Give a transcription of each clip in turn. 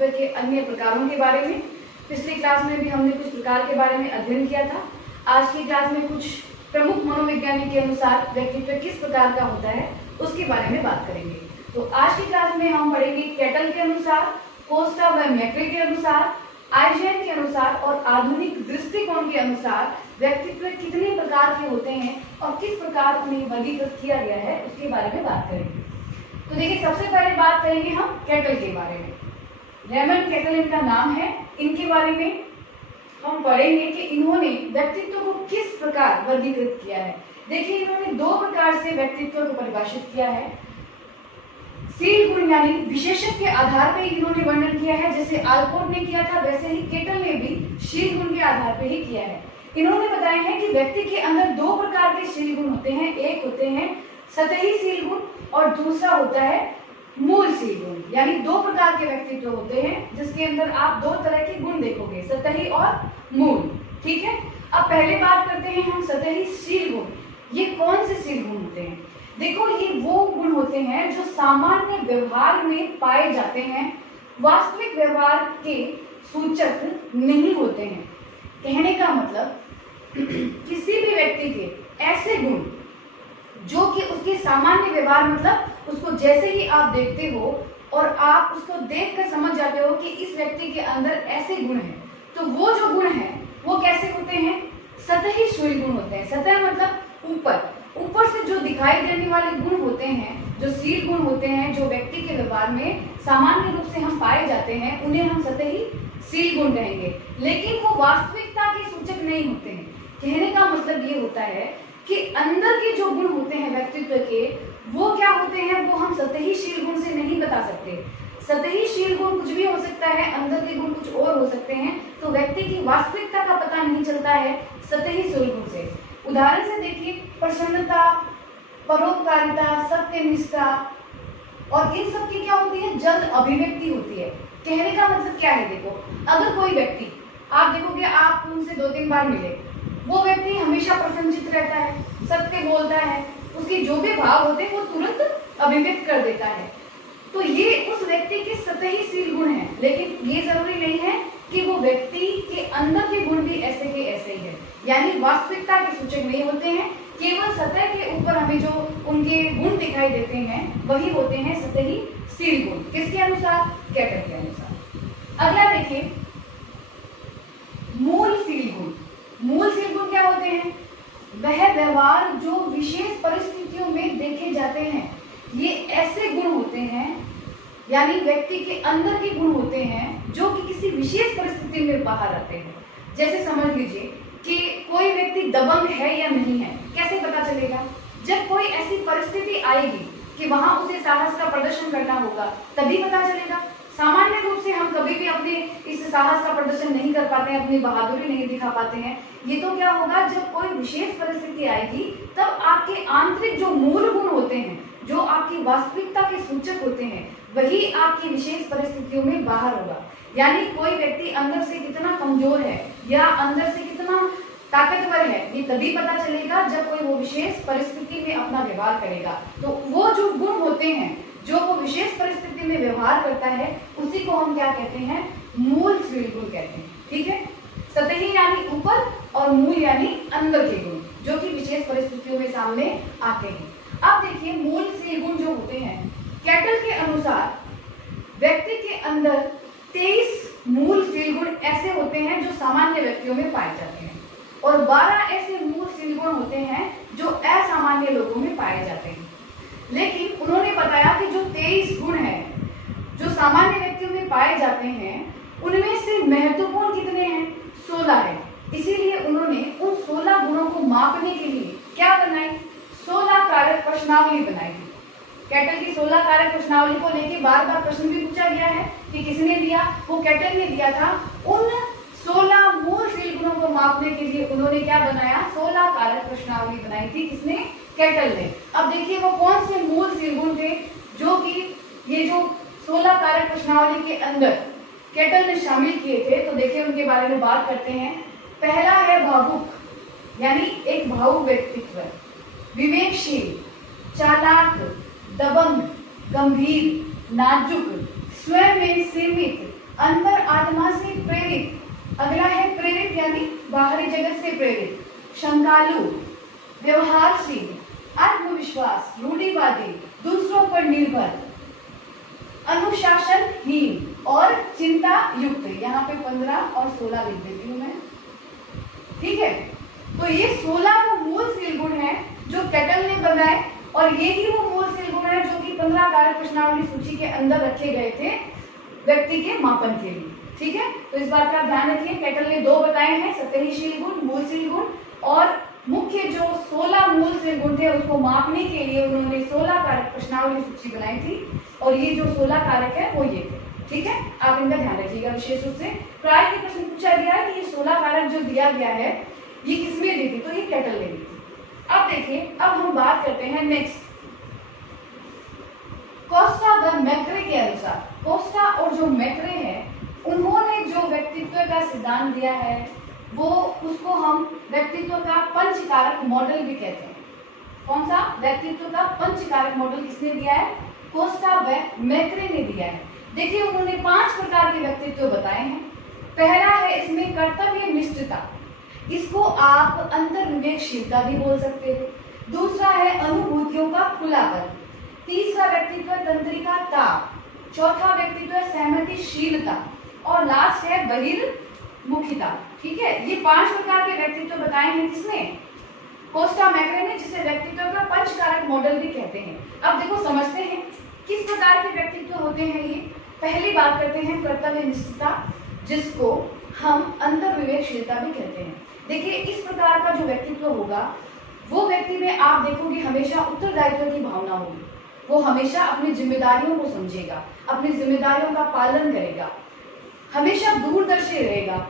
व्यक्तित्व के अन्य प्रकारों के बारे में। पिछली क्लास में भी हमने कुछ प्रकार के बारे में अध्ययन किया था। आज की क्लास में कुछ प्रमुख मनोविज्ञानी के अनुसार व्यक्तित्व किस प्रकार का होता है उसके बारे में बात करेंगे। तो आज की क्लास में हम पढ़ेंगे कैटल के अनुसार, कोस्टा व मैक्रे के अनुसार, आइजेन के अनुसार और आधुनिक दृष्टिकोण के अनुसार व्यक्तित्व कितने प्रकार के होते हैं और किस प्रकार उन्हें वर्गीकृत किया गया है उसके बारे में बात करेंगे। तो देखिए, सबसे पहले बात करेंगे हम कैटल के बारे में। रेमंड कैटल इनका नाम है। इनके बारे में हम पढ़ेंगे कि इन्होंने व्यक्तित्व को किस प्रकार वर्गीकृत किया है। देखिए, इन्होंने दो प्रकार से व्यक्तित्व को परिभाषित किया है। शील गुण यानी विशेषक के आधार पर इन्होंने वर्णन किया है, जैसे आलपोर्ट ने किया था वैसे ही कैटल ने भी शील गुण के आधार पर ही किया है। इन्होंने बताया है कि व्यक्ति के अंदर दो प्रकार के शील गुण होते हैं। एक होते हैं सतही शील गुण और दूसरा होता है मूल शील गुण। यानी दो प्रकार के व्यक्तित्व होते हैं जिसके अंदर आप दो तरह के गुण देखोगे, सतही और मूल। ठीक है, अब पहले बात करते हैं हम सतही शील गुण। ये कौन से शील गुण होते हैं? देखो, ये वो गुण होते हैं जो सामान्य व्यवहार में पाए जाते हैं, वास्तविक व्यवहार के सूचक नहीं होते हैं। कहने का मतलब किसी भी व्यक्ति के ऐसे गुण जो कि उसके सामान्य व्यवहार, मतलब उसको जैसे ही आप देखते हो और आप उसको देखकर समझ जाते हो कि इस व्यक्ति के अंदर ऐसे गुण हैं, तो वो जो गुण हैं वो कैसे होते हैं? सतही शील गुण होते हैं। सतह मतलब ऊपर से जो दिखाई देने वाले गुण होते हैं, जो शील गुण होते हैं, जो व्यक्ति के व्यवहार में सामान्य रूप से हम पाए जाते हैं, उन्हें हम सतही शील गुण कहेंगे। लेकिन वो वास्तविकता के सूचक नहीं होते हैं। कहने का मतलब ये होता है कि अंदर के जो गुण होते हैं व्यक्तित्व के, वो क्या होते हैं, वो हम सतही शील गुण से नहीं बता सकते। सतही शील गुण कुछ भी हो सकता है, अंदर के गुण कुछ और हो सकते हैं। तो व्यक्ति की वास्तविकता का पता नहीं चलता है सतही शील गुण से। उदाहरण से देखिए, प्रसन्नता, परोपकारिता, सत्यनिष्ठा और इन सब की क्या होती है? जल्द अभिव्यक्ति होती है। कहने का मतलब क्या है? देखो, अगर कोई व्यक्ति, आप देखोगे आप उनसे 2-3 बार मिले, वो व्यक्ति हमेशा प्रसन्नचित्त रहता है, सत्य बोलता है, उसके जो भी भाव होते हैं वो तुरंत अभिव्यक्त कर देता है। तो ये उस व्यक्ति के सतही शील गुण हैं। लेकिन ये जरूरी नहीं है कि वो व्यक्ति के अंदर के गुण भी ऐसे के ऐसे ही है, यानी वास्तविकता के सूचक नहीं होते हैं। केवल सतह के ऊपर हमें जो उनके गुण दिखाई देते हैं वही होते हैं सतही शील गुण। किसके अनुसार? कैटल के अनुसार। अगला देखिए, मूल शील गुण। मूल शील गुण क्या होते हैं? वह व्यवहार जो विशेष परिस्थितियों में देखे जाते हैं। ये ऐसे गुण होते हैं, यानी व्यक्ति के अंदर के गुण होते हैं जो कि किसी विशेष परिस्थिति में बाहर आते हैं। जैसे समझ लीजिए कि कोई व्यक्ति दबंग है या नहीं है, कैसे पता चलेगा? जब कोई ऐसी परिस्थिति आएगी कि वहां उसे साहस का प्रदर्शन करना होगा, तभी पता चलेगा। सामान्य रूप से हम कभी भी अपने इस साहस का प्रदर्शन नहीं कर पाते हैं, अपनी बहादुरी नहीं दिखा पाते हैं। ये तो क्या होगा, जब कोई विशेष परिस्थिति आएगी तब आपके आंतरिक जो मूल गुण होते हैं, जो आपकी वास्तविकता के सूचक होते हैं, वही आपकी विशेष परिस्थितियों में बाहर होगा। यानी कोई व्यक्ति अंदर से कितना कमजोर है या अंदर से कितना ताकतवर है, ये तभी पता चलेगा जब कोई वो विशेष परिस्थिति में अपना व्यवहार करेगा। तो वो जो गुण होते हैं जो वो विशेष परिस्थिति में व्यवहार करता है, उसी को हम क्या कहते हैं? मूल शील गुण कहते हैं। ठीक है, सतही यानी ऊपर और मूल यानी अंदर के गुण जो कि विशेष परिस्थितियों में सामने आते हैं। अब देखिए, मूल शील गुण जो होते हैं, कैटल के अनुसार व्यक्ति के अंदर 23 मूल शील गुण ऐसे होते हैं जो सामान्य व्यक्तियों में पाए जाते हैं और 12 ऐसे मूल शील गुण होते हैं जो असामान्य लोगों में पाए जाते हैं। लेकिन उन्होंने बताया कि जो 23 गुण हैं जो सामान्य व्यक्तियों में पाए जाते हैं, उनमें से महत्वपूर्ण कितने हैं? 16 है। इसीलिए उन्होंने उन 16 गुणों को मापने के लिए क्या बनाई? 16 कारक प्रश्नावली बनाई थी। कैटल की 16 कारक प्रश्नावली को लेकर बार बार प्रश्न भी पूछा गया है कि किसने दिया? वो कैटल ने दिया था। उन 16 मूल शील गुणों को मापने के लिए उन्होंने क्या बनाया? 16 कारक प्रश्नावली बनाई थी। किसने? कैटल ने। अब देखिए, वो कौन से मूल शील गुण थे जो कि ये जो 16 कारक प्रश्नावली के अंदर कैटल ने शामिल किए थे। तो देखिए, उनके बारे में बात करते हैं। पहला है भावुक, यानी एक भावुक व्यक्तित्व, विवेकशील, चालाक, दबंग, गंभीर, नाजुक, स्वयं में सीमित, अंतर आत्मा से प्रेरित। अगला है प्रेरित यानी बाहरी जगत से प्रेरित, शंकालु, व्यवहारशील, आत्मविश्वास, रूढ़िवादी, दूसरों पर निर्भर, अनुशासनहीन और चिंता युक्त। यहाँ पे 15 और 16 लिख देती हूँ मैं, ठीक है। तो ये 16 वो मूल सील गुण है जो कैटल ने बनाए, और ये ही वो मूल सील गुण है जो कि 15 कारक प्रश्नावली सूची के अंदर रखे गए थे व्यक्ति के मापन के लिए, ठीक है। तो इस बात का ध्यान रखिए, कैटल ने 2 बताए हैं, सतही शील गुण, मूल सील गुण, और मुख्य जो 16 मूल सील गुण थे उसको मापने के लिए उन्होंने 16 कारक प्रश्नावली सूची बनाई थी, और ये जो 16 कारक है वो ये थे, ठीक है। आप इनका ध्यान रखिएगा विशेष रूप से। प्राय के प्रश्न पूछा गया है कि ये 16 कारक जो दिया गया है ये किसमें दी थी, तो ये कैटल ने दी थी। अब देखिए, अब हम बात करते हैं नेक्स्ट कोस्टा व मैक्रे के अनुसार। कोस्टा और जो मैक्रे है उन्होंने जो व्यक्तित्व का सिद्धांत दिया है वो उसको हम व्यक्तित्व का पंचकारक मॉडल भी कहते हैं। कौन सा? व्यक्तित्व का पंचकारक मॉडल किसने दिया है? कोस्टा व मैक्रे ने दिया है। देखिए, उन्होंने 5 प्रकार के व्यक्तित्व बताए हैं। पहला है इसमें कर्तव्य निष्ठता, इसको आप अंतर विवेकशीलता भी बोल सकते हो। दूसरा है अनुभूतियों का खुलापन। तीसरा व्यक्तित्व तंत्रिका, चौथा व्यक्तित्व सहमतिशीलता, और लास्ट है बहिर्मुखिता, ठीक है। ये 5 प्रकार के व्यक्तित्व बताए हैं किसने? कोस्टा मैक्रे ने, जिसे व्यक्तित्व का पंचकारक मॉडल भी कहते हैं। अब देखो, समझते हैं किस प्रकार के व्यक्तित्व होते हैं ये। पहली बात करते हैं कर्तव्य निष्ठता, जिसको हम अंतर विवेकशीलता भी कहते हैं। देखिए, इस प्रकार का जो व्यक्तित्व होगा वो व्यक्ति में आप देखोगे हमेशा उत्तरदायित्व की भावना होगी। वो हमेशा अपनी जिम्मेदारियों को समझेगा, अपनी जिम्मेदारियों का पालन करेगा, हमेशा दूरदर्शी रहेगा,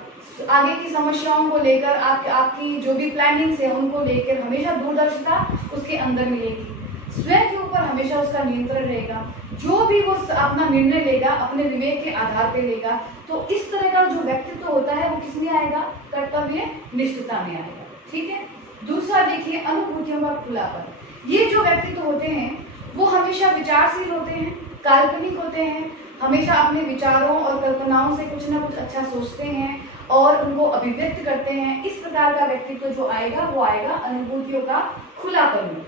आगे की समस्याओं को लेकर आपकी जो भी प्लानिंग्स है उनको लेकर हमेशा दूरदर्शिता उसके अंदर मिलेगी। स्वयं के ऊपर हमेशा उसका नियंत्रण रहेगा, जो भी वो अपना निर्णय लेगा अपने विवेक के आधार पे लेगा। तो इस तरह का जो व्यक्तित्व होता है वो किसमें आएगा? कर्तव्य निष्ठता में आएगा, ठीक है। दूसरा देखिए, अनुभूतियों का खुलापन। ये जो व्यक्तित्व होते हैं वो हमेशा विचारशील होते हैं, काल्पनिक होते हैं, हमेशा अपने विचारों और कल्पनाओं से कुछ ना कुछ अच्छा सोचते हैं और उनको अभिव्यक्त करते हैं। इस प्रकार का व्यक्तित्व जो आएगा वो आएगा अनुभूतियों का खुलापन में।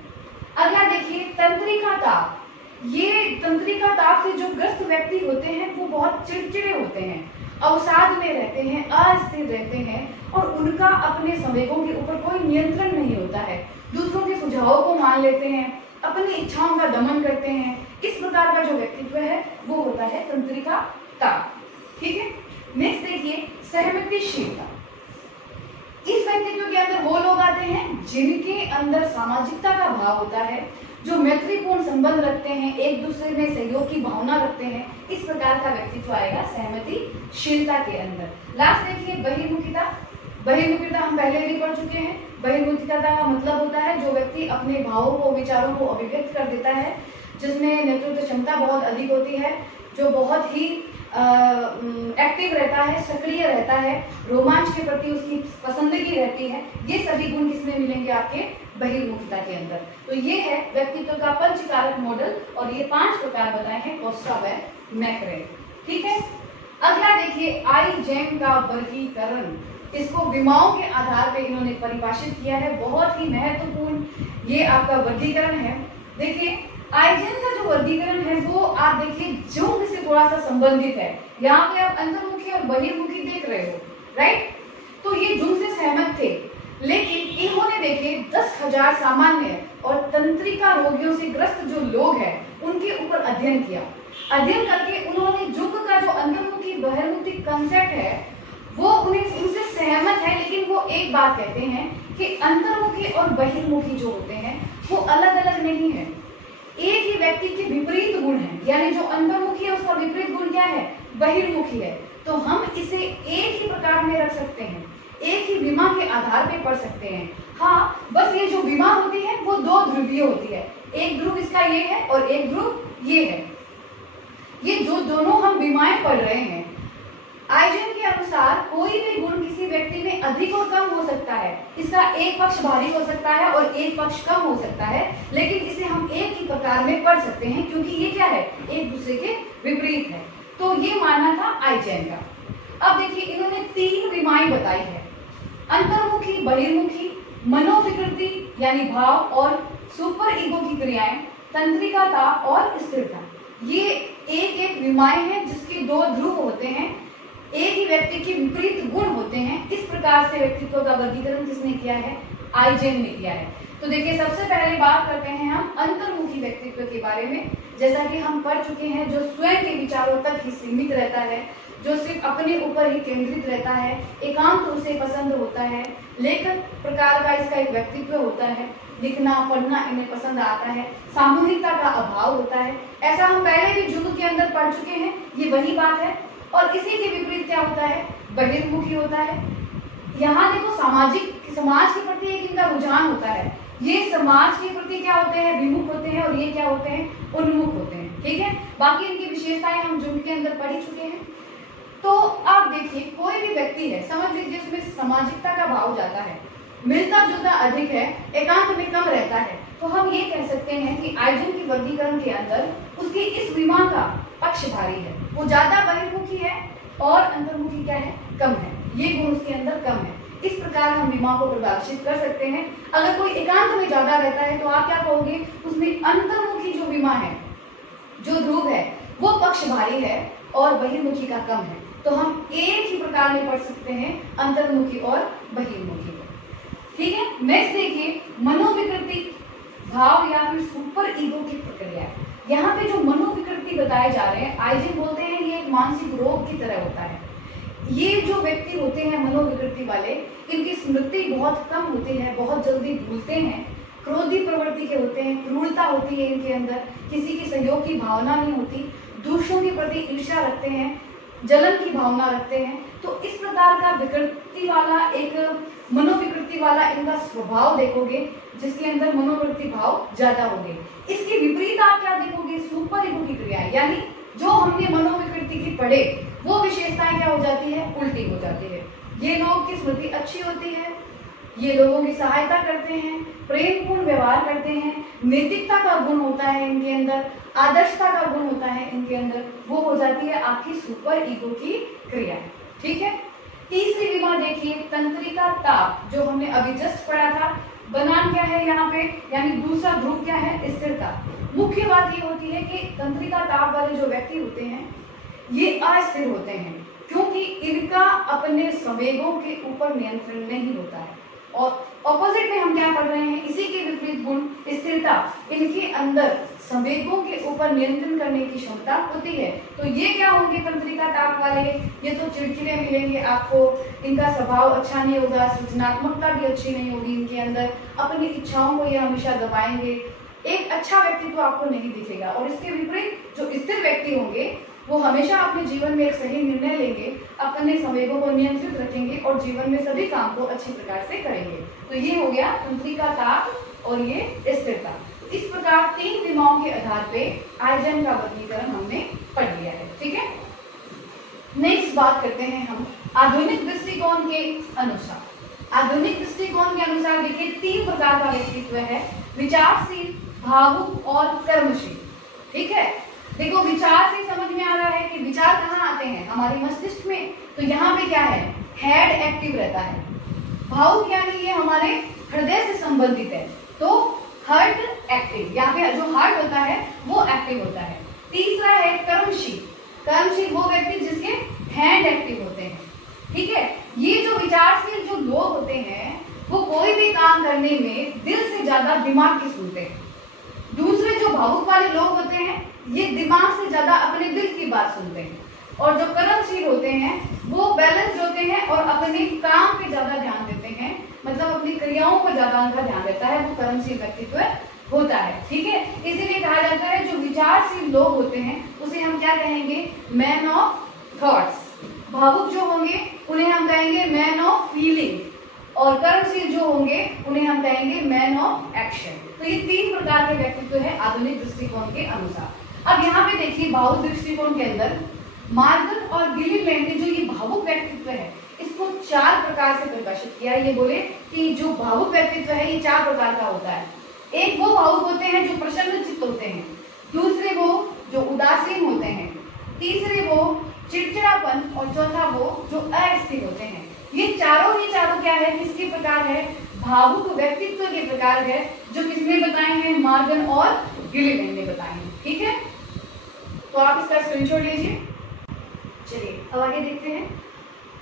अगला देखिए, तंत्रिका ताप। ये तंत्रिका ताप से जो ग्रस्त व्यक्ति होते हैं वो बहुत चिड़चिड़े होते हैं, अवसाद में रहते हैं, अस्थिर रहते हैं, और उनका अपने संवेगों के ऊपर कोई नियंत्रण नहीं होता है। दूसरों के सुझावों को मान लेते हैं, अपनी इच्छाओं का दमन करते हैं। इस प्रकार का जो व्यक्तित्व है वो होता है तंत्रिका ताप, ठीक है। नेक्स्ट देखिए, सहमतिशीलता। इस व्यक्तित्व के अंदर वो लोग आते हैं जिनके अंदर सामाजिकता का भाव होता है, जो मैत्रीपूर्ण संबंध रखते हैं, एक दूसरे में सहयोग की भावना रखते हैं। इस प्रकार का व्यक्तित्व आएगा सहमतिशीलता के अंदर। लास्ट देखिए, बहिर्मुखिता। बहिर्मुखिता हम पहले भी पढ़ चुके हैं। बहिर्मुखिता का मतलब होता है जो व्यक्ति अपने भावों को, विचारों को अभिव्यक्त कर देता है, जिसमें नेतृत्व क्षमता बहुत अधिक होती है, जो बहुत ही एक्टिव रहता है, सक्रिय रहता है, रोमांच के प्रति उसकी पसंदगी रहती है। ये सभी गुण किसमें मिलेंगे? आपके बहिर्मुखिता के अंदर। तो ये है व्यक्तित्व का पंचकारक मॉडल, और ये 5 प्रकार बताए हैं कोस्टा व मैक्रे, ठीक है। अगला देखिए, आईजेन का वर्गीकरण। इसको विमाओं के आधार पर इन्होंने परिभाषित किया है। बहुत ही महत्वपूर्ण ये आपका वर्गीकरण है। देखिए, आईजेन का जो वर्गीकरण है वो आप देखिए जुंग से थोड़ा सा संबंधित है। यहाँ पे आप अंतर्मुखी और बहिर्मुखी देख रहे हो, राइट। तो ये जुंग से सहमत थे, लेकिन इन्होंने देखिए 10,000 सामान्य और तंत्रिका रोगियों से ग्रस्त जो लोग हैं उनके ऊपर अध्ययन किया। अध्ययन करके उन्होंने जुंग का जो अंतर्मुखी बहिर्मुखी कंसेप्ट है वो उनसे सहमत है, लेकिन वो एक बात कहते हैं कि अंतर्मुखी और बहिर्मुखी जो होते हैं वो अलग अलग नहीं है, एक ही व्यक्ति के विपरीत गुण है। यानी जो अंतर्मुखी है उसका विपरीत गुण क्या है? बहिर्मुखी है। तो हम इसे एक ही प्रकार में रख सकते हैं, एक ही विमा के आधार पे पढ़ सकते हैं। हाँ, बस ये जो विमा होती है वो 2 ध्रुवीय होती है, एक ध्रुव इसका ये है और एक ध्रुव ये है। ये जो दोनों हम विमाएं पढ़ रहे हैं, आइजेन के अनुसार कोई भी गुण किसी व्यक्ति में अधिक और कम हो सकता है। इसका एक पक्ष भारी हो सकता है और एक पक्ष कम हो सकता है, लेकिन इसे हम एक ही प्रकार में पढ़ सकते हैं क्योंकि ये क्या है? एक दूसरे के विपरीत है। तो ये मानना था आइजेन का। अब देखिए इन्होंने 3 विमाएं बताई है, अंतर्मुखी, बहिर्मुखी, मनोविकृति यानी भाव और सुपर ईगो की क्रियाएं, तंत्रिकाता और स्थिरता। ये एक एक विमाएं हैं जिसके 2 ध्रुव होते हैं, एक ही व्यक्ति के विपरीत गुण होते हैं। इस प्रकार से व्यक्तित्व का वर्गीकरण किसने किया है? आइजेन ने किया है। तो देखिए सबसे पहले बात करते हैं हम अंतर्मुखी व्यक्तित्व के बारे में। जैसा कि हम पढ़ चुके हैं, जो स्वयं के विचारों तक ही सीमित रहता है, जो सिर्फ अपने ऊपर ही केंद्रित रहता है, एकांत उसे पसंद होता है, लेखक प्रकार का इसका एक व्यक्तित्व होता है, लिखना पढ़ना इन्हें पसंद आता है, सामूहिकता का अभाव होता है। ऐसा हम पहले भी जुग के अंदर पढ़ चुके हैं, ये वही बात है। और इसी के विपरीत क्या होता है? बहिर्मुखी होता है। यहाँ देखो समाज के प्रति एक इनका रुझान होता है, ये समाज के प्रति क्या होते हैं? विमुख होते हैं, और ये क्या होते हैं? उन्मुख होते हैं। ठीक है, बाकी इनकी विशेषताएं हम जुग के अंदर पढ़ चुके हैं। तो आप देखिए कोई भी व्यक्ति है, समझ लीजिए उसमें सामाजिकता का भाव ज्यादा है, मिलता जुलता अधिक है, एकांत में कम रहता है, तो हम ये कह सकते हैं कि आइजेन के वर्गीकरण के अंदर उसकी इस विमा का पक्ष भारी है, वो ज्यादा बहिर्मुखी है और अंतर्मुखी क्या है? कम है, ये गुण उसके अंदर कम है। इस प्रकार हम विमा को परिभाषित कर सकते हैं। अगर कोई एकांत में ज्यादा रहता है तो आप क्या कहोगे? उसमें अंतर्मुखी जो विमा है, जो ध्रुव है, वो पक्ष भारी है और बहिर्मुखी का कम है। तो हम एक ही प्रकार में पढ़ सकते हैं अंतर्मुखी और बहिर्मुखी को। ठीक है, नेक्स्ट देखिए मनोविकृति, भाव या फिर सुपर ईगो की प्रक्रिया। यहाँ पे जो मनोविकृति बताए जा रहे हैं, आइजेन बोलते हैं ये एक मानसिक रोग की तरह होता है। ये जो व्यक्ति होते हैं मनोविकृति वाले, इनकी स्मृति बहुत कम होती है, बहुत जल्दी भूलते हैं, क्रोधी प्रवृत्ति के होते हैं, क्रूरता होती है इनके अंदर, किसी की सहयोग की भावना नहीं होती, दूसरों के प्रति ईर्ष्या रखते हैं, जलन की भावना रखते हैं। तो इस प्रकार का विकृति वाला, एक मनोविकृति वाला इनका स्वभाव देखोगे, जिसके अंदर मनोवृत्ति भाव ज्यादा होंगे। इसके विपरीत आप क्या देखोगे? सुपर ईगो की क्रिया, यानी जो हमने मनोविकृति की पढ़े वो विशेषताएं क्या हो जाती है? उल्टी हो जाती है। ये लोग की स्मृति अच्छी होती है, ये लोगों की सहायता करते हैं, प्रेमपूर्ण व्यवहार करते हैं, नैतिकता का गुण होता है इनके अंदर, आदर्शता का गुण होता है इनके अंदर, वो हो जाती है आपकी सुपर ईगो की क्रिया। ठीक है, तीसरी विमा देखिए तंत्रिका ताप, जो हमने अभी जस्ट पढ़ा था। बनान क्या है यहाँ पे? यानी दूसरा ध्रुव क्या है? स्थिरता। मुख्य बात ये होती है कि तंत्रिका ताप वाले जो व्यक्ति होते हैं ये अस्थिर होते हैं, क्योंकि इनका अपने संवेगों के ऊपर नियंत्रण नहीं होता है। और ऑपोजिट में हम क्या पढ़ रहे हैं? इसी के विपरीत गुण स्थिरता, इनके अंदर संवेगों के ऊपर नियंत्रण करने की क्षमता होती है। तो ये क्या होंगे तंत्रिका ताप वाले? ये तो चिड़चिड़े मिलेंगे आपको, इनका स्वभाव अच्छा नहीं होगा, सृजनात्मकता भी अच्छी नहीं होगी इनके अंदर, अपनी इच्छाओं को ये हमेशा दबाएंगे, एक अच्छा व्यक्तित्व आपको नहीं दिखेगा। और इसके विपरीत जो स्थिर व्यक्ति होंगे वो हमेशा अपने जीवन में एक सही निर्णय लेंगे, अपने संवेगों को नियंत्रित रखेंगे और जीवन में सभी काम को अच्छी प्रकार से करेंगे। तो ये हो गया तंत्रिका ताप और ये स्थिरता। तो इस प्रकार 3 विमाओं के आधार पे आइजेन का वर्गीकरण हमने पढ़ लिया है। ठीक है, नेक्स्ट बात करते हैं हम आधुनिक दृष्टिकोण के अनुसार। आधुनिक दृष्टिकोण के अनुसार देखिए 3 प्रकार का व्यक्तित्व है, विचारशील, भावुक और कर्मशील। ठीक है, देखो विचार से समझ में आ रहा है कि विचार कहाँ आते हैं? हमारे मस्तिष्क में। तो यहाँ पे क्या है? हेड एक्टिव रहता है। भावुक यानी ये हमारे हृदय से संबंधित है, तो हार्ट एक्टिव, यहाँ पे जो हार्ट होता है वो एक्टिव होता है। तीसरा है कर्मशील। कर्मशील वो व्यक्ति जिसके हैंड एक्टिव होते हैं। ठीक है, ये जो विचारशील जो लोग होते हैं वो कोई भी काम करने में दिल से ज्यादा दिमाग की सुनते हैं। दूसरे जो भावुक वाले लोग होते हैं ये दिमाग से ज्यादा अपने दिल की बात सुनते हैं। और जो कर्मशील होते हैं वो बैलेंस होते हैं और अपने काम पे ज्यादा ध्यान देते हैं, मतलब अपनी क्रियाओं पर ज्यादा उनका ध्यान देता है, वो कर्मशील व्यक्तित्व होता है। ठीक है, इसीलिए कहा जाता है जो विचारशील लोग होते हैं उसे हम क्या कहेंगे? Man of thoughts. भावुक जो होंगे उन्हें हम कहेंगे मैन ऑफ फीलिंग, और कर्मशील जो होंगे उन्हें हम कहेंगे मैन ऑफ एक्शन। तो ये 3 प्रकार के व्यक्तित्व है आधुनिक दृष्टिकोण के अनुसार। अब यहाँ पे देखिए भावुक दृष्टिकोण के अंदर मार्गन और गिलिलैंड ने जो ये भावुक व्यक्तित्व है इसको 4 प्रकार से परिभाषित किया। ये बोले कि जो भावुक व्यक्तित्व है ये 4 प्रकार का होता है। एक वो भावुक होते हैं जो प्रसन्न चित्त होते हैं, दूसरे वो जो उदासीन होते हैं, तीसरे वो चिड़चिड़ापन और चौथा वो जो अस्थिर होते हैं। ये चारों क्या है, किसके प्रकार है, भावुक व्यक्तित्व के प्रकार है, जो किसने बताए हैं, मॉर्गन और गिलिलेन ने बताए हैं। ठीक है, तो आप इसका स्क्रीनशॉट लीजिए। चलिए अब आगे देखते हैं।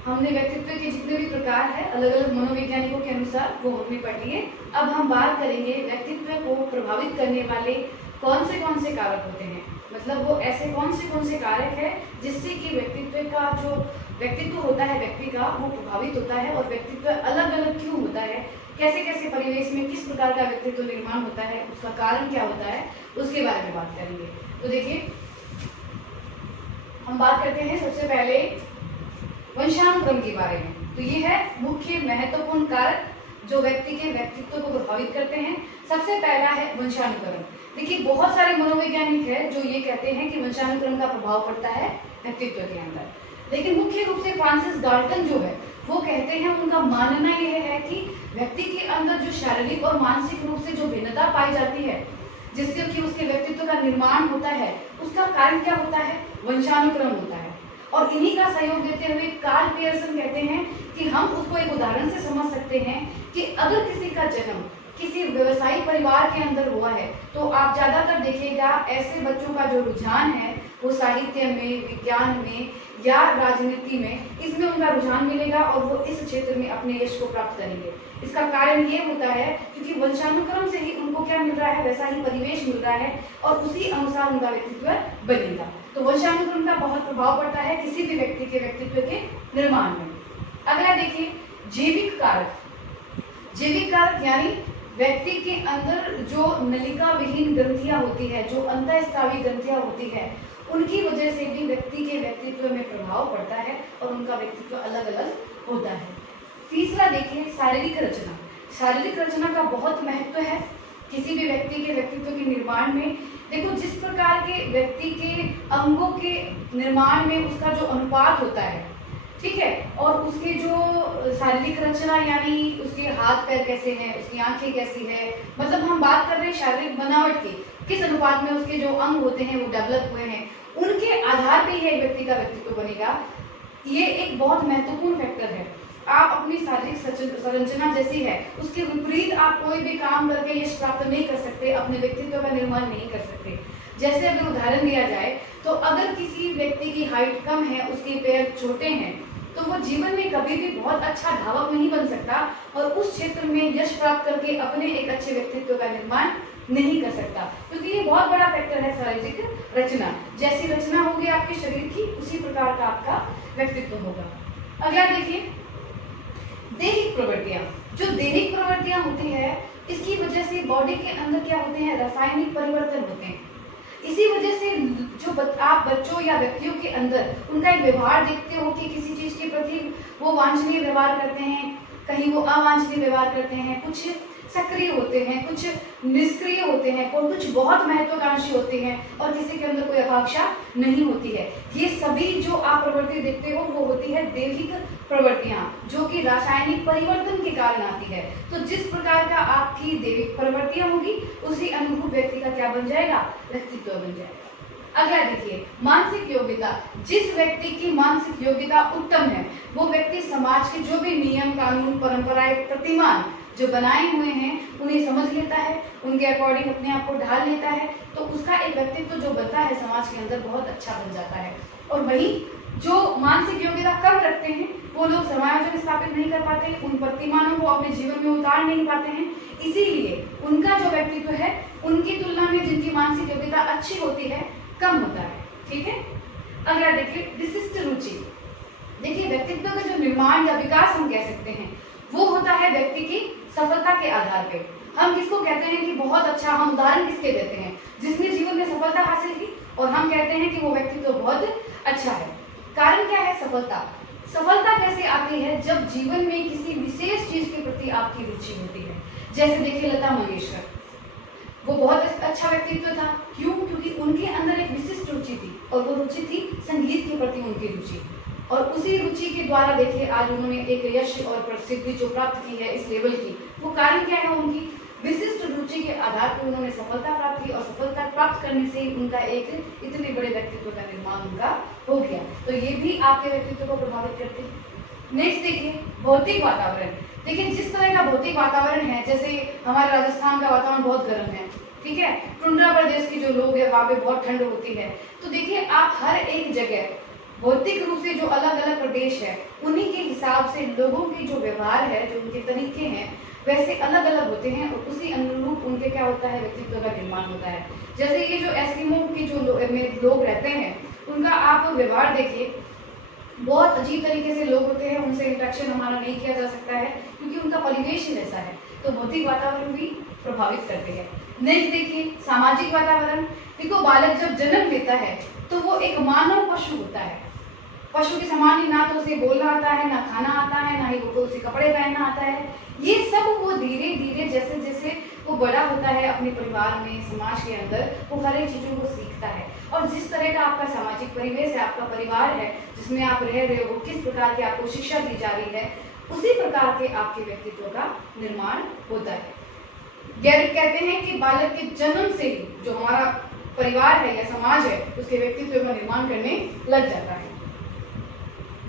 हमने व्यक्तित्व के जितने भी प्रकार है अलग अलग मनोवैज्ञानिकों के अनुसार वो हमने पढ़ लिए। अब हम बात करेंगे व्यक्तित्व को प्रभावित करने वाले कौन से कारक होते हैं, मतलब वो ऐसे कौन से कारक है जिससे कि व्यक्तित्व का जो व्यक्तित्व होता है व्यक्ति का वो प्रभावित होता है, और व्यक्तित्व अलग अलग क्यों होता है, कैसे कैसे परिवेश में किस प्रकार का व्यक्तित्व निर्माण होता है, उसका कारण क्या होता है, उसके बारे में बात करेंगे। तो देखिए हम बात करते हैं सबसे पहले वंशानुक्रम के बारे में। तो ये है मुख्य महत्वपूर्ण कारक जो व्यक्ति के व्यक्तित्व को प्रभावित करते हैं। सबसे पहला है वंशानुक्रम। देखिए बहुत सारे मनोवैज्ञानिक है जो ये कहते हैं कि वंशानुक्रम का प्रभाव पड़ता है व्यक्तित्व के अंदर, लेकिन मुख्य रूप से फ्रांसिस गाल्टन जो है वो कहते हैं, उनका मानना यह है कि व्यक्ति के अंदर जो शारीरिक और मानसिक रूप से जो भिन्नता पाई जाती है जिससे कि उसके व्यक्तित्व का निर्माण होता है, उसका कारण क्या होता है, वंशानुक्रम होता है। और इन्हीं का सहयोग देते हुए कार्ल पियर्सन कहते हैं कि हम उसको एक उदाहरण से समझ सकते हैं कि अगर किसी का जन्म किसी व्यवसायी परिवार के अंदर हुआ है तो आप ज्यादातर देखिएगा ऐसे बच्चों का जो रुझान है वो साहित्य में, विज्ञान में या राजनीति में, इसमें उनका रुझान मिलेगा और वो इस क्षेत्र में अपने यश को प्राप्त करेंगे। इसका कारण ये होता है क्योंकि वंशानुक्रम से ही उनको क्या मिल रहा है, वैसा ही परिवेश मिल रहा है और उसी अनुसार उनका व्यक्तित्व बनेगा। तो वंशानुक्रम का बहुत प्रभाव पड़ता है किसी भी व्यक्ति के व्यक्तित्व के निर्माण में। अगला देखिए जैविक कारक। जैविक कारक यानी व्यक्ति के अंदर जो नलिका विहीन ग्रंथियां होती है, जो अंतःस्रावी ग्रंथियां होती है, उनकी वजह से भी व्यक्ति के व्यक्तित्व में प्रभाव पड़ता है और उनका व्यक्तित्व अलग अलग होता है। तीसरा देखिए शारीरिक रचना। शारीरिक रचना का बहुत महत्व है किसी भी व्यक्ति के व्यक्तित्व के निर्माण में। देखो जिस प्रकार के व्यक्ति के अंगों के निर्माण में उसका जो अनुपात होता है, ठीक है, और उसके जो शारीरिक रचना यानी उसके हाथ पैर कैसे हैं, उसकी आंखें कैसी है, मतलब हम बात कर रहे हैं शारीरिक बनावट की, किस अनुपात में उसके जो अंग होते हैं वो डेवलप हुए हैं, उनके आधार पर ही व्यक्ति का व्यक्तित्व बनेगा। ये एक बहुत महत्वपूर्ण फैक्टर है। आप अपनी शारीरिक संरचना जैसी है उसके विपरीत आप कोई भी काम करके यश प्राप्त नहीं कर सकते, अपने व्यक्तित्व का निर्माण नहीं कर सकते। जैसे अगर उदाहरण दिया जाए तो अगर किसी व्यक्ति की हाइट कम है, उसके पैर छोटे हैं, तो वो जीवन में कभी भी बहुत अच्छा धावक नहीं बन सकता और उस क्षेत्र में यश प्राप्त करके अपने एक अच्छे व्यक्तित्व का निर्माण नहीं कर सकता, क्योंकि ये बहुत बड़ा फैक्टर है शारीरिक रचना। जैसी रचना होगी आपके शरीर की उसी प्रकार का आपका व्यक्तित्व होगा। अगला देखिए दैहिक प्रवृत्तियां। जो दैहिक प्रवृत्तियां होती है इसकी वजह से बॉडी के अंदर क्या होते हैं, रासायनिक परिवर्तन होते हैं। इसी वजह से जो आप बच्चों या व्यक्तियों के अंदर उनका एक व्यवहार देखते हो कि किसी चीज के प्रति वो वांछनीय व्यवहार करते हैं, कहीं वो अवांछनीय व्यवहार करते हैं, कुछ सक्रिय होते हैं, कुछ निष्क्रिय होते हैं और कुछ बहुत महत्वाकांक्षी होते हैं और किसी के अंदर कोई आकांक्षा नहीं होती है। ये सभी जो आप प्रवृत्ति देखते हो वो होती है दैहिक प्रवृत्तियां, जो कि रासायनिक परिवर्तन के कारण आती है। तो जिस प्रकार का आपकी दैहिक प्रवृत्तियां होगी उसी अनुरूप व्यक्ति का क्या बन जाएगा, व्यक्तित्व बन जाएगा। अगला देखिए मानसिक योग्यता। जिस व्यक्ति की मानसिक योग्यता उत्तम है वो व्यक्ति समाज के जो भी नियम कानून परंपराएं प्रतिमान जो बनाए हुए हैं उन्हें समझ लेता है, उनके अकॉर्डिंग अपने आप को ढाल लेता है, तो उसका एक व्यक्तित्व जो बनता है समाज के अंदर बहुत अच्छा बन जाता है। और वहीं जो मानसिक योग्यता कम रखते हैं वो लोग समायोजन स्थापित नहीं कर पाते, उन प्रतिमानों को अपने जीवन में उतार नहीं पाते हैं, इसीलिए उनका जो व्यक्तित्व है उनकी तुलना में जिनकी मानसिक योग्यता अच्छी होती है कम होता है। ठीक है, अगला देखिए विशिष्ट रुचि। देखिए व्यक्तित्व का जो निर्माण या विकास हम कह सकते हैं वो होता है व्यक्ति की सफलता के आधार पे। हम किसको कहते हैं कि बहुत अच्छा, हम उदाहरण किसके देते हैं, जिसने जीवन में सफलता हासिल की और हम कहते हैं कि वो व्यक्तित्व बहुत अच्छा है। कारण क्या है, सफलता। सफलता कैसे आती है, जब जीवन में किसी विशेष चीज के प्रति आपकी रुचि होती है। जैसे देखिए लता मंगेशकर, वो बहुत अच्छा व्यक्तित्व था, क्यों, क्योंकि उनके अंदर एक विशिष्ट रुचि थी और वो रुचि थी संगीत के प्रति उनकी रुचि, और उसी रुचि के द्वारा देखिए आज उन्होंने एक यश और प्रसिद्धि जो प्राप्त की है इस लेवल की, वो कारण क्या है उनकी विशिष्ट रुचि के आधार पर उन्होंने सफलता प्राप्त की और सफलता प्राप्त करने से ही उनका एक इतने बड़े व्यक्तित्व का निर्माण उनका हो गया। तो ये भी आपके व्यक्तित्व को प्रभावित करते हैं। नेक्स्ट देखिए भौतिक वातावरण। देखिए जिस तरह का भौतिक वातावरण है, जैसे हमारे राजस्थान का वातावरण बहुत गर्म है, ठीक है, टुंड्रा प्रदेश के जो लोग हैं वहाँ पे बहुत ठंड होती है। तो देखिए आप हर एक जगह भौतिक रूप से जो अलग अलग प्रदेश है उन्हीं के हिसाब से लोगों के जो व्यवहार है, जो उनके तरीके हैं वैसे अलग अलग होते हैं और उसी अनुरूप उनके क्या होता है, व्यक्तित्व का निर्माण होता है। जैसे ये जो एस्किमो के जो लोग रहते हैं उनका आप व्यवहार देखिए, बहुत अजीब तरीके से लोग होते हैं, उनसे इंटरेक्शन हमारा नहीं किया जा सकता है क्योंकि उनका परिवेश ही ऐसा है। तो भौतिक वातावरण भी प्रभावित करते हैं। नेक्स्ट देखिए सामाजिक वातावरण। देखो बालक जब जन्म लेता है तो वो एक मानव पशु होता है, पशु के समान ही, ना तो उसे बोलना आता है, ना खाना आता है, ना ही वो उसे कपड़े पहनना आता है। ये सब वो धीरे धीरे जैसे जैसे वो बड़ा होता है अपने परिवार में, समाज के अंदर, वो हर एक चीजों को सीखता है। और जिस तरह का आपका सामाजिक परिवेश है, आपका परिवार है जिसमें आप रह रहे हो, किस प्रकार की आपको शिक्षा दी जा रही है, उसी प्रकार के आपके व्यक्तित्व का निर्माण होता है। गैरिक कहते हैं कि बालक के जन्म से ही जो हमारा परिवार है या समाज है उसके व्यक्तित्व का निर्माण करने लग जाता है।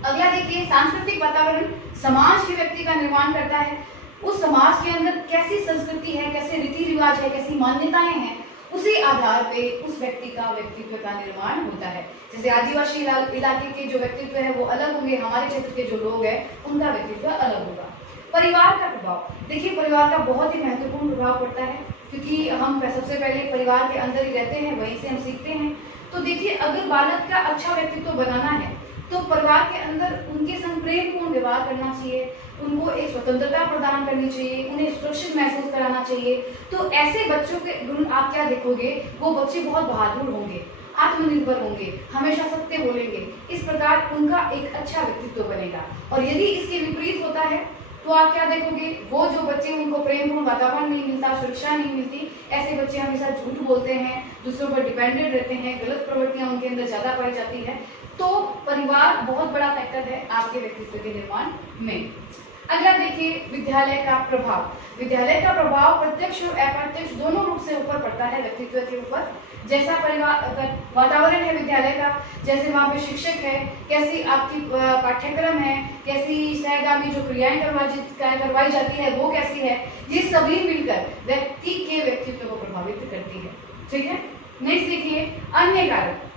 अगला देखिए सांस्कृतिक वातावरण। समाज के व्यक्ति का निर्माण करता है। उस समाज के अंदर कैसी संस्कृति है, कैसे रीति रिवाज है, कैसी मान्यताएं हैं, उसी आधार पे उस व्यक्ति का व्यक्तित्व का निर्माण होता है। जैसे आदिवासी इलाके के जो व्यक्तित्व है वो अलग होंगे, हमारे क्षेत्र के जो लोग हैं उनका व्यक्तित्व अलग होगा। परिवार का प्रभाव। देखिए परिवार का बहुत ही महत्वपूर्ण प्रभाव पड़ता है क्योंकि हम सबसे पहले परिवार के अंदर ही रहते हैं, वहीं से हम सीखते हैं। तो देखिए अगर बालक का अच्छा व्यक्तित्व बनाना है तो परिवार के अंदर उनके संग प्रेमपूर्ण व्यवहार करना चाहिए, उनको एक स्वतंत्रता प्रदान करनी चाहिए, उन्हें सुरक्षित महसूस कराना चाहिए। तो ऐसे बच्चों के गुण आप क्या देखोगे, वो बच्चे बहुत बहादुर होंगे, आत्मनिर्भर होंगे, हमेशा सत्य बोलेंगे। इस प्रकार उनका एक अच्छा व्यक्तित्व बनेगा। और यदि इसके विपरीत होता है तो आप क्या देखोगे, वो जो बच्चे उनको प्रेमपूर्ण वातावरण नहीं मिलता, सुरक्षा नहीं मिलती, ऐसे बच्चे हमेशा झूठ बोलते हैं, दूसरों पर डिपेंडेंट रहते हैं, गलत प्रवृत्तियां उनके अंदर ज्यादा पाई जाती है। तो परिवार बहुत बड़ा फैक्टर है आपके व्यक्तित्व के निर्माण में। अगला देखिए विद्यालय का प्रभाव। विद्यालय का प्रभाव प्रत्यक्ष और अप्रत्यक्ष दोनों रूप से ऊपर पड़ता है व्यक्तित्व के ऊपर। जैसा परिवार वातावरण है विद्यालय का, जैसे वहाँ पे शिक्षक है, कैसी आपकी पाठ्यक्रम है, कैसी सहगामी जो क्रियाएं करवाई जाती है वो कैसी है, ये सभी मिलकर व्यक्ति के व्यक्तित्व को प्रभावित करती है। ठीक है। नेक्स्ट देखिए अन्य कारक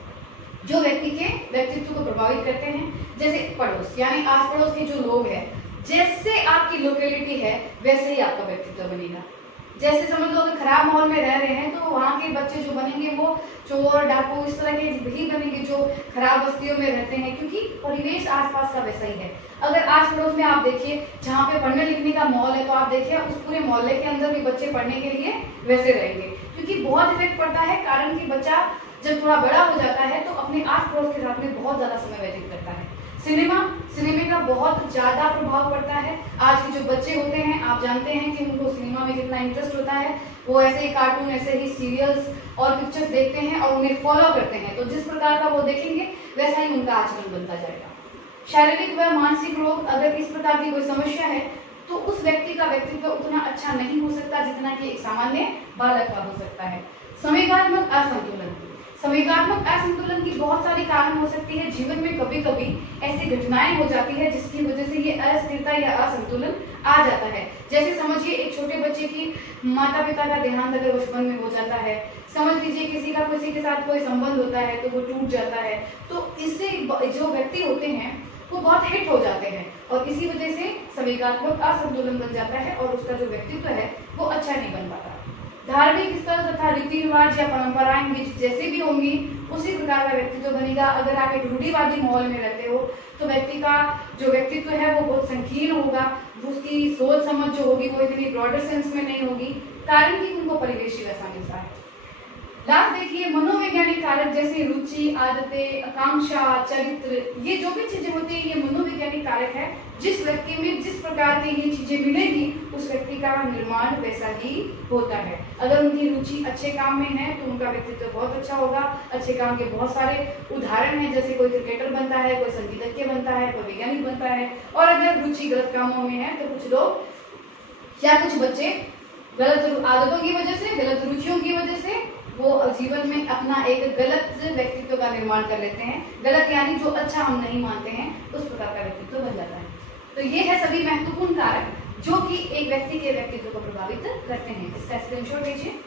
जो व्यक्ति के व्यक्तित्व को प्रभावित करते हैं, जैसे पड़ोस यानी आस पड़ोस के जो लोग हैं, जैसे आपकी लोकेलिटी है वैसे ही आपका व्यक्तित्व बनेगा। जैसे समझ लो कि खराब माहौल में रह रहे हैं तो वहाँ के बच्चे जो बनेंगे वो चोर डाकू इस तरह के ही बनेंगे जो खराब बस्तियों में रहते हैं, क्योंकि परिवेश आसपास का वैसा ही है। अगर आस पड़ोस में आप देखिए जहाँ पे पढ़ने लिखने का माहौल है तो आप देखिए उस पूरे मोहल्ले के अंदर भी बच्चे पढ़ने के लिए वैसे रहेंगे, क्योंकि बहुत इफेक्ट पड़ता है। कारण कि बच्चा जब थोड़ा बड़ा हो जाता है तो अपने आस पड़ोस के साथ में बहुत ज्यादा समय व्यतीत करता है। सिनेमे का बहुत ज्यादा प्रभाव पड़ता है। आज के जो बच्चे होते हैं आप जानते हैं कि उनको सिनेमा में कितना इंटरेस्ट होता है, वो ऐसे ही कार्टून, ऐसे ही सीरियल्स और पिक्चर्स देखते हैं और उन्हें फॉलो करते हैं। तो जिस प्रकार का वो देखेंगे वैसा ही उनका आचरण बनता जाएगा। शारीरिक व मानसिक रोग, अगर इस प्रकार की कोई समस्या है तो उस व्यक्ति का व्यक्तित्व उतना अच्छा नहीं हो सकता जितना कि एक सामान्य बालक का हो सकता है। संवेगात्मक असंतुलन। संवेगात्मक असंतुलन की बहुत सारी कारण हो सकती है। जीवन में कभी कभी ऐसी घटनाएं हो जाती है जिसकी वजह से ये अस्थिरता या असंतुलन आ जाता है। जैसे समझिए एक छोटे बच्चे की माता पिता का देहांत अगर बचपन में हो जाता है, समझ लीजिए किसी के साथ कोई संबंध होता है तो वो टूट जाता है, तो इससे जो व्यक्ति होते हैं वो बहुत हिट हो जाते हैं और इसी वजह से संवेगात्मक असंतुलन बन जाता है और उसका जो व्यक्तित्व है वो अच्छा नहीं बन पाता। धार्मिक स्थल तथा रीति रिवाज या परंपराएं भी जैसे भी होंगी उसी प्रकार का व्यक्तित्व बनेगा। अगर आप एक रूढ़िवादी माहौल में रहते हो तो व्यक्ति का जो व्यक्तित्व है वो बहुत संकीर्ण होगा, उसकी सोच समझ जो होगी वो इतनी ब्रॉडर सेंस में नहीं होगी, कारण कि उनको परिवेश ही वैसा मिलता है। लास्ट देखिए मनोवैज्ञानिक कारक जैसे रुचि, आदतें, आकांक्षा, चरित्र, ये जो भी चीजें होती है ये मनोवैज्ञानिक कारक है। जिस व्यक्ति में जिस प्रकार की ये चीजें मिलेगी उस व्यक्ति का निर्माण वैसा ही होता है। अगर उनकी रुचि अच्छे काम में है तो उनका व्यक्तित्व बहुत अच्छा होगा। अच्छे काम के बहुत सारे उदाहरण हैं, जैसे कोई क्रिकेटर बनता है, कोई संगीतज्ञ बनता है, कोई वैज्ञानिक बनता है। और अगर रुचि गलत कामों में है तो कुछ लोग या कुछ बच्चे गलत आदतों की वजह से, गलत रुचियों की वजह से वो जीवन में अपना एक गलत व्यक्तित्व का निर्माण कर लेते हैं। गलत यानी जो अच्छा हम नहीं मानते हैं, उस प्रकार का व्यक्तित्व बन जाता है। तो ये है सभी महत्वपूर्ण कारक जो कि एक व्यक्ति के व्यक्तित्व को प्रभावित करते हैं। इसका स्क्रीनशॉट लीजिए।